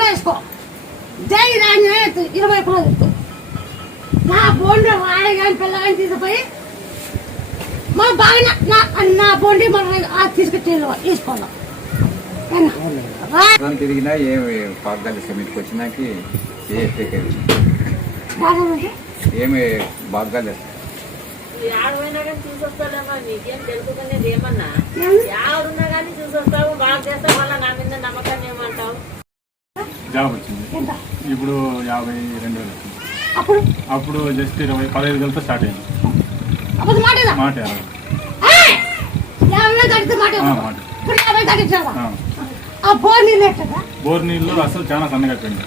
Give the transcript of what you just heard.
వేసుకో జై రాజే 20 రూపాయలు నా బోండి రాయి కానీ పిల్లగాని తీసుకుపోయి మా బాగా నా బోండి మన తీసుకొచ్చి తీసుకోవాలి తిరిగినా ఏమి పాకాలి సమితికి వచ్చినాకి ఏమి బాగాలేదు ఆడమైనా కానీ చూసొస్తాలేమో నీకేం తెలుసుకునేది ఏమన్నా ఆడున్నా కానీ చూసొస్తావు బాగా చేస్తావు మళ్ళీ నా మీద నమ్మకాన్ని ఏమంటావు జాబ్ వచ్చింది ఇప్పుడు 52,000 వచ్చింది అప్పుడు జస్ట్ 15,000తో స్టార్ట్ అయింది మాట బోర్ నీళ్ళు అసలు చాలా సన్నగా అయిపోయింది